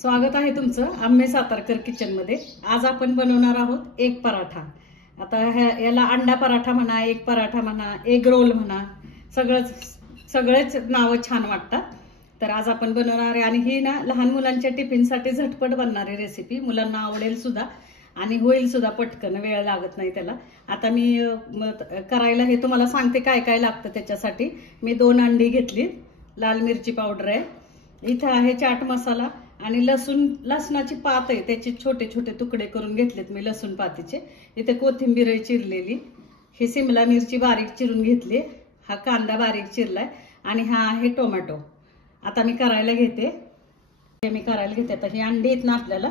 स्वागत आहे तुमचं आम्ही सातारकर किचन मध्ये। आज आपण बनवणार आहोत एग पराठा। आता याला अंडा पराठा म्हणा, एग पराठा म्हणा, एग रोल म्हणा, सगळेच नाव छान वाटतात। तर आज आपण बनवणार आहे आणि ही ना लहान मुलांच्या टिफिनसाठी झटपट बनणारी रेसिपी, मुलांना आवडेल सुद्धा आणि होईल सुद्धा पटकन, वेळ लागत नाही त्याला। आता मी करायला हे तुम्हाला सांगते काय काय लागतं त्याच्यासाठी। मी 2 अंडी घेतली, लाल मिरची पावडर आहे, इथं आहे चाट मसाला आणि लसणाची पात आहे, त्याचे छोटे छोटे तुकडे करून घेतलेत मी लसूण पातीचे। इथे कोथिंबीर आहे चिरलेली, ही सिमला मिरची बारीक चिरून घेतली, हा कांदा बारीक चिरलाय आणि हा आहे टोमॅटो। आता मी करायला घेते, आता ही अंडी आहेत ना आपल्याला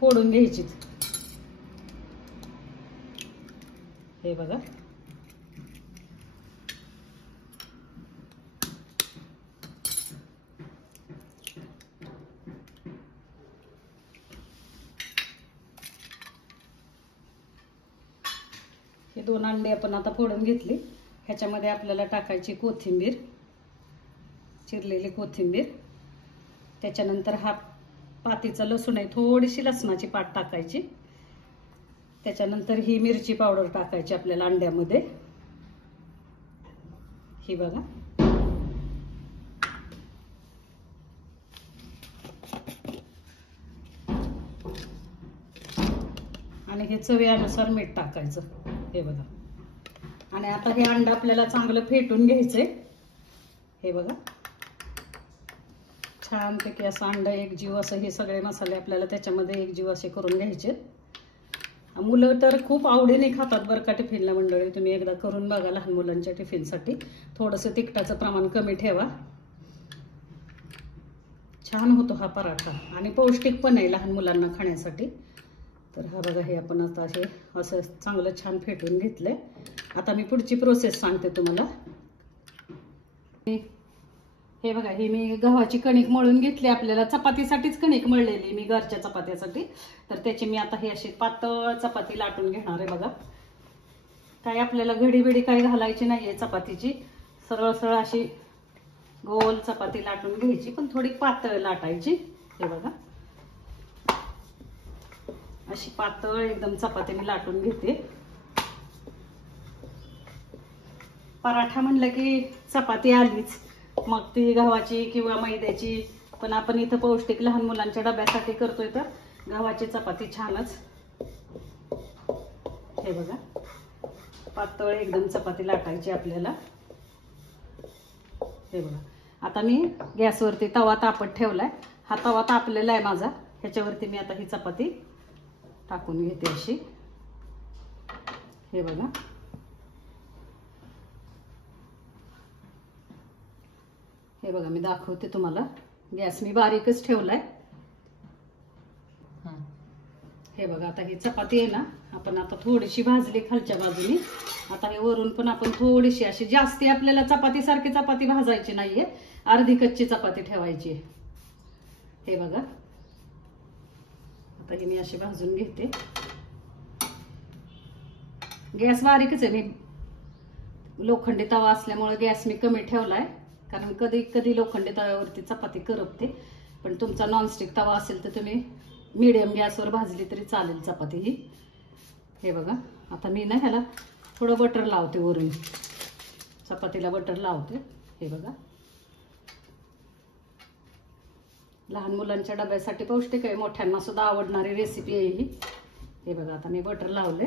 फोडून घ्यायची। हे बघा, हे 2 अंडे आपण आता फोडून घेतली। ह्याच्यामध्ये आपल्याला टाकायची कोथिंबीर, चिरलेली कोथिंबीर, त्याच्यानंतर हा पातीचा लसूण आहे, थोडीशी लसणाची पात टाकायची, त्याच्यानंतर ही मिरची पावडर टाकायची आपल्याला अंड्यामध्ये, ही बघा, आणि हे चवीनुसार मीठ टाकायचं, हे बघा। आणि आता हे अंडा आपल्याला चांगलं फेटून घ्यायचंय, हे बघा, छानपैकी असं अंडा एकजीव असं हे सगळे मसाले आपल्याला त्याच्यामध्ये एकजीव असे करून घ्यायचे। मुलं तर खूप आवडीने खातात बरं का टिफिनला मंडळी, तुम्ही एकदा करून बघा लहान मुलांच्या टिफिनसाठी। थोडंसं तिखटाचं प्रमाण कमी ठेवा, छान होतो हा पराठा आणि पौष्टिक पण आहे लहान मुलांना खाण्यासाठी। तर हा बघा, हे आपण आता हे असं चांगलं छान फेटून घेतलंय। आता मी पुढची प्रोसेस सांगते तुम्हाला। हे बघा, हे मी गव्हाची कणिक मळून घेतली, आपल्याला चपातीसाठीच कणिक मळलेली मी, घरच्या चपात्यासाठी। तर त्याची मी आता ही अशी पातळ चपाती लाटून घेणार आहे बघा। काय आपल्याला घडी बिडी काही घालायची नाहीये चपातीची, सरळ सरळ अशी गोल चपाती लाटून घ्यायची, पण थोडी पातळ लाटायची। हे बघा, अशी पातळ एकदम चपाती मी लाटून घेते। पराठा म्हणलं की चपाती आलीच, मग ती गव्हाची किंवा मैद्याची, पण आपण इथं पौष्टिक लहान मुलांच्या डब्यासाठी करतोय तर गव्हाची चपाती छानच। हे बघा, पातळ एकदम चपाती लाटायची आपल्याला। हे बघा, आता मी गॅसवरती तवा तापत ठेवलाय, हा तवा तापलेला आहे माझा, ह्याच्यावरती मी आता ही चपाती टाकून घेते अशी। हे बघा, हे बघा, मी दाखवते तुम्हाला, गॅस मी बारीकच ठेवलाय। हे बघा, आता ही चपाती आहे ना आपण आता थोडीशी भाजली खालच्या बाजूनी, आता हे वरून पण आपण थोडीशी अशी, जास्ती आपल्याला चपाती सारखी चपाती भाजायची नाहीये, अर्धी कच्ची चपाती ठेवायची। हे बघा, आता ही मी अशी भाजून घेते। गॅस बारीकच आहे, मी लोखंडी तवा असल्यामुळे गॅस मी कमी ठेवलाय, कारण कधी कधी लोखंडी तव्यावरती चपाती करपते, पण तुमचा नॉनस्टिक तवा असेल तर तुम्ही मीडियम गॅसवर भाजली तरी चालेल चपाती ही। हे बघा, आता मी ना ह्याला थोडं बटर लावते वरून, चपातीला बटर लावते। हे बघा, लहान मुलांच्या डब्यासाठी पौष्टिक आहे, मोठ्यांना सुद्धा आवडणारी रेसिपी आहे ही। हे बघा, आता मी बटर लावले।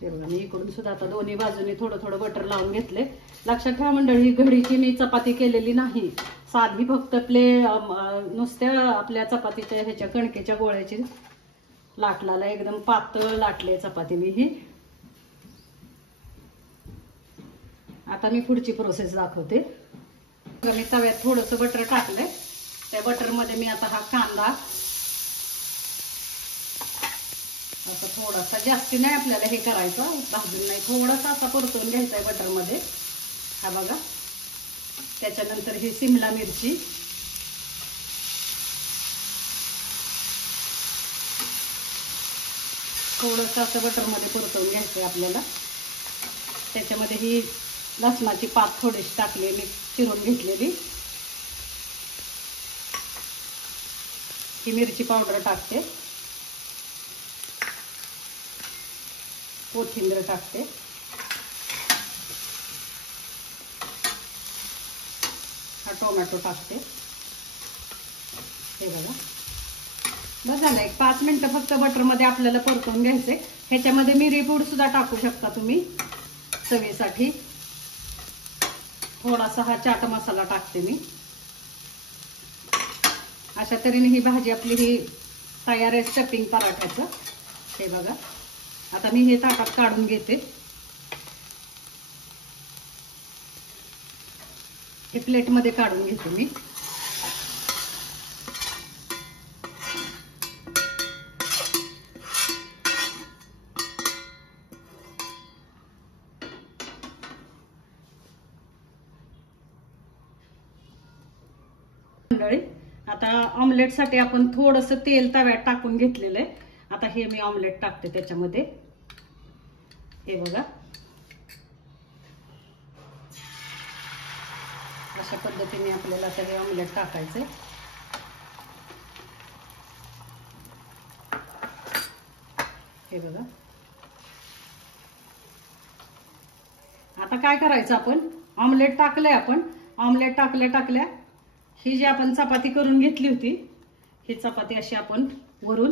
हे बघा, मी इकडून सुद्धा आता दोन्ही बाजूनी थोडं थोडं बटर लावून घेतले। लक्षात ठेवा मंडळी, घडीची मी चपाती केलेली नाही, साधी फक्त नुसत्या आपल्या चपातीच्या ह्याच्या कणकेच्या गोळ्याची लाटलाला, एकदम पातळ लाटले चपाती मी ही। आता मी पुढची प्रोसेस दाखवते। मी तव्यात थोडंसं बटर टाकलंय, त्या बटर मध्ये मी आता हा कांदा असं थोडासा, जास्ती नाही आपल्याला हे करायचं, भाजून नाही, थोडासा असा परतून घ्यायचा आहे बटर मध्ये। हा बघा, त्याच्यानंतर ही सिमला मिरची, थोडंसं असं बटर मध्ये परतवून घ्यायचंय आपल्याला। त्याच्यामध्ये ही लसणाची पात थोडीशी टाकली मी चिरून घेतलेली, ही मिरची पावडर टाकते, कोथिंबीर टाकते, हा टोमॅटो टाकते। हे बघा, बस झालं। एक 5 मिनिटं फक्त बटरमध्ये आपल्याला परतून घ्यायचे। ह्याच्यामध्ये मिरी पूड सुद्धा टाकू शकता तुम्ही चवीसाठी। थोडासा हा चाट मसाला टाकते मी। अशा तऱ्हेने ही भाजी आपली ही तयार आहे स्टफिंग पराठ्याचं। हे बघा, आता मी हे ताटात काढून घेते। हे प्लेटमध्ये काढून घेते मी। मंडळी, आता ऑमलेट साठी आपण थोडंसं तेल तव्यात टाकून घेतलेलं आहे। आता हे मी ऑमलेट टाकते त्याच्यामध्ये। हे बघा, अशा पद्धतीने आपल्याला आता हे ऑमलेट टाकायचं। हे बघा, आता काय करायचं, आपण ऑमलेट टाकलंय। आपण ऑमलेट टाकल्या ही जी आपण चपाती करून घेतली होती, ही चपाती अशी आपण वरून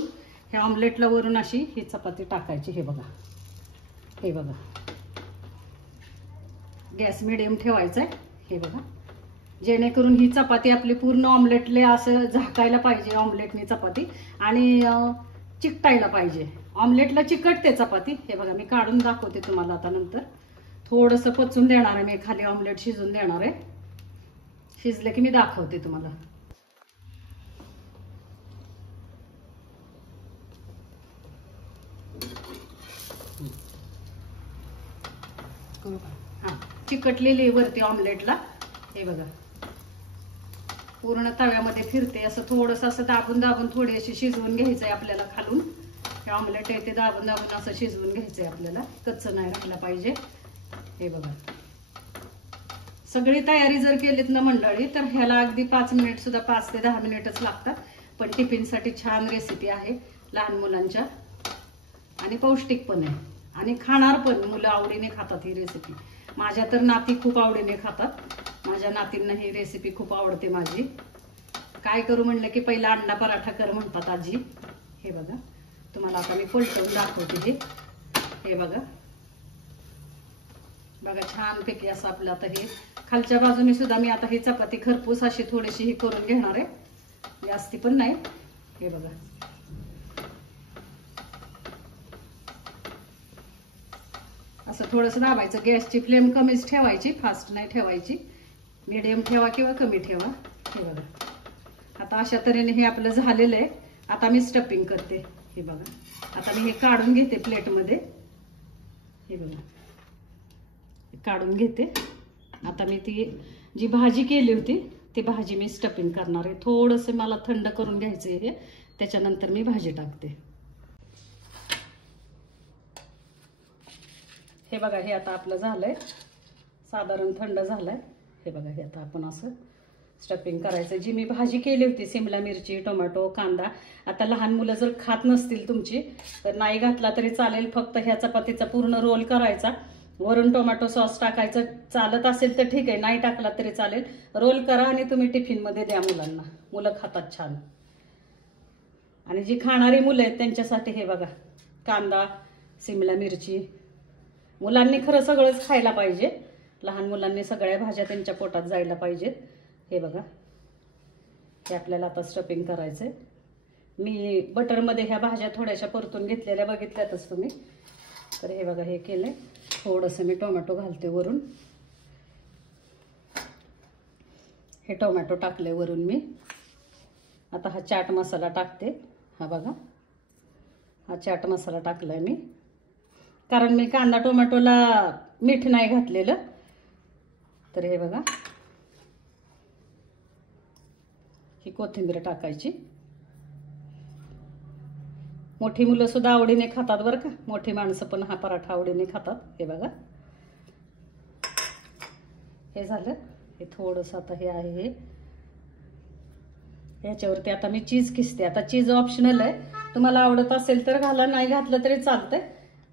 ह्या ऑमलेटला वरून अशी ही चपाती टाकायची। हे बघा, हे बघा, गॅस मिडियम ठेवायचा आहे। हे बघा, जेणेकरून ही चपाती आपली पूर्ण ऑमलेटले असं झाकायला पाहिजे, ऑमलेटनी चपाती, आणि चिकटायला पाहिजे। ऑमलेटला चिकटते चपाती। हे बघा, मी काढून दाखवते तुम्हाला आता। नंतर थोडंसं पचून देणार आहे मी, खाली ऑमलेट शिजून देणार आहे। शिजले की मी दाखवते तुम्हाला। हा, चिकटलेली वरती ऑमलेटला। हे बघा, पूर्ण तव्यामध्ये फिरते। असं थोडंसं असं दाबून दाबून थोडी अशी शिजवून घ्यायचंय आपल्याला खालून। हे ऑमलेट आहे ते दाबून दाबून असं शिजवून घ्यायचंय आपल्याला, कच्चं नाही राहिलं पाहिजे। हे बघा, सगळी तयारी जर केलीत ना मंडळी, तर ह्याला अगदी 5 मिनिट सुद्धा, 5 ते 10 मिनिटच लागतात। पण टिफिनसाठी छान रेसिपी आहे लहान मुलांच्या, आणि पौष्टिक पण आहे, आणि खाणार पण मुलं आवडीने खातात ही रेसिपी। माझ्या तर नाती खूप आवडीने खातात। माझ्या नातींना ही रेसिपी खूप आवडते माझी। काय करू म्हणलं की पहिला अंडा पराठा कर म्हणतात आजी। हे बघा, तुम्हाला आता मी पलटवून दाखवते। हे बघा, बघा छानपैकी असं आपलं आता हे खालच्या बाजूने सुद्धा मी आता ही चपाती खरपूस अशी थोडीशी ही करून घेणार आहे, जास्ती पण नाही। हे बघा, असं थोडंसं दाबायचं। गॅसची फ्लेम कमीच ठेवायची, फास्ट नाही ठेवायची, मीडियम ठेवा किंवा कमी ठेवा। हे बघा, आता अशा तऱ्हेने हे आपलं झालेलं आहे। आता मी स्टफिंग करते। हे बघा, आता मी हे काढून घेते प्लेटमध्ये। हे बघा, काढून घेते। आता मी ती जी भाजी केली होती ती भाजी मी स्टफिंग करणार आहे। थोडंसं मला थंड करून घ्यायचं हे, त्याच्यानंतर मी भाजी टाकते। हे बघा, हे आता आपलं झालंय, साधारण थंड झालंय। हे बघा, हे आता आपण असं स्टफिंग करायचं। जी मी भाजी केली होती सिमला मिरची, टोमॅटो, कांदा, आता लहान मुलं जर खात नसतील तुमची तर नाही घातला तरी चालेल। फक्त ह्या चपातीचा पूर्ण रोल करायचा, वरून टोमॅटो सॉस टाकायचं। चालत असेल तर ठीक आहे, नाही टाकला तरी चालेल। रोल करा आणि तुम्ही टिफिनमध्ये द्या मुलांना, मुलं खातात छान। आणि जी खाणारी मुलं आहेत त्यांच्यासाठी हे बघा, कांदा, सिमला मिरची, मुलांनी खरं सगळंच खायला पाहिजे। लहान मुलांनी सगळ्या भाज्या त्यांच्या पोटात जायला पाहिजेत। हे बघा, हे आपल्याला आता स्टफिंग करायचंय। मी बटरमध्ये ह्या भाज्या थोड्याशा परतून घेतलेल्या बघितल्यातच तुम्ही। तर हे बघा, हे केलंय। थोडंसं मी टोमॅटो घालते वरून। हे टोमॅटो टाकले वरून मी। आता हा चाट मसाला टाकते। हा बघा, हा चाट मसाला टाकलाय मी, कारण मी कांदा टोमॅटोला मीठ नाही घातलेलं। तर हे बघा, ही कोथिंबीर टाकायची। मोठी मुलं सुद्धा आवडीने खातात बरं का, मोठी माणसं पण हा पराठा आवडीने खातात। हे बघा, हे झालं। हे थोडंसं आता हे आहे, याच्यावरती आता मी चीज किसते. आता चीज ऑप्शनल आहे, तुम्हाला आवडत असेल तर घाला, नाही घातलं तरी चालतंय,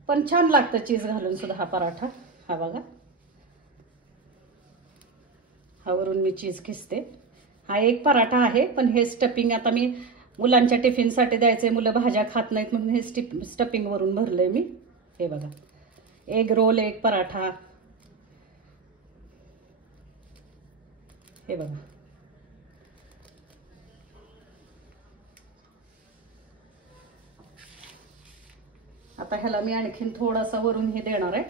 पण छान लागतं चीज घालून सुद्धा हा पराठा. हा बघा, हा वरून मी चीज किसते. हा एक पराठा आहे, पण हे स्टफिंग आता मी मुलांच्या टिफिनसाठी द्यायचे, मुलं भाज्या खात नाहीत म्हणून हे स्टफिंग वरून भरलंय मी. हे बघा, एग रोल, एक पराठा. हे बघा, आता ह्याला मी आणखीन थोडासा वरून हे देणार आहे.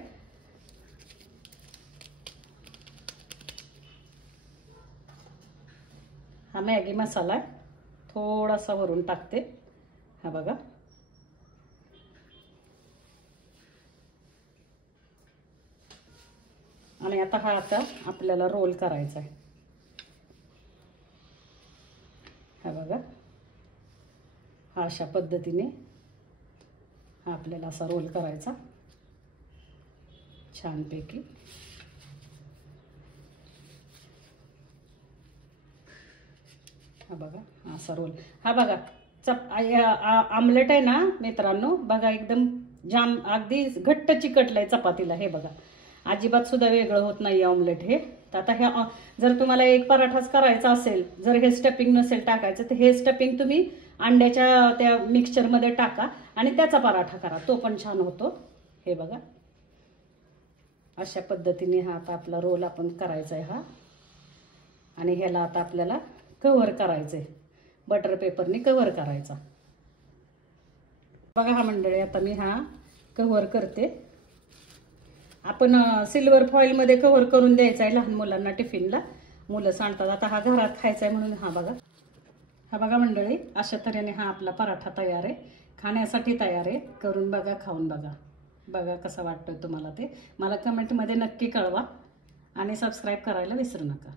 हा मॅगी मसाला आहे, थोडासा वरून टाकते. हा बघा, आणि आता हा आपल्याला रोल करायचा आहे. हा बघा, हा अशा पद्धतीने हा आपल्याला असा रोल करायचा छानपैकी. हा बघा, असा रोल. हा बघा, आमलेट आहे ना मित्रांनो, बघा एकदम जाम अगदी घट्ट चिकटलंय चपातीला. हे बघा, अजिबात सुद्धा वेगळं होत नाही ऑमलेट हे. तर आता ह्या जर तुम्हाला एक पराठाच करायचा असेल, जर हे स्टफिंग नसेल टाकायचं, तर हे स्टफिंग तुम्ही अंड्याच्या त्या मिक्सचरमध्ये टाका आणि त्याचा पराठा करा, तो पण छान होतो. हे बघा, अशा पद्धतीने हा आता आपला रोल आपण करायचा आहे हा. आणि ह्याला आता आपल्याला कव्हर करायचंय, बटर पेपरने कव्हर करायचा. बघा हा मंडळी, आता मी हा कव्हर करते. आपण सिल्वर फॉइलमध्ये कव्हर करून द्यायचा आहे लहान मुलांना टिफिनला, मुलं सांगतात. आता हा घरात खायचा आहे म्हणून. हा बघा, हा बघा मंडळी, अशा तऱ्हेने हा आपला पराठा तयार आहे, खाण्यासाठी तयार आहे. करून बघा, खाऊन बघा, बघा कसा वाटतोय तुम्हाला ते मला कमेंटमध्ये नक्की कळवा आणि सबस्क्राईब करायला विसरू नका.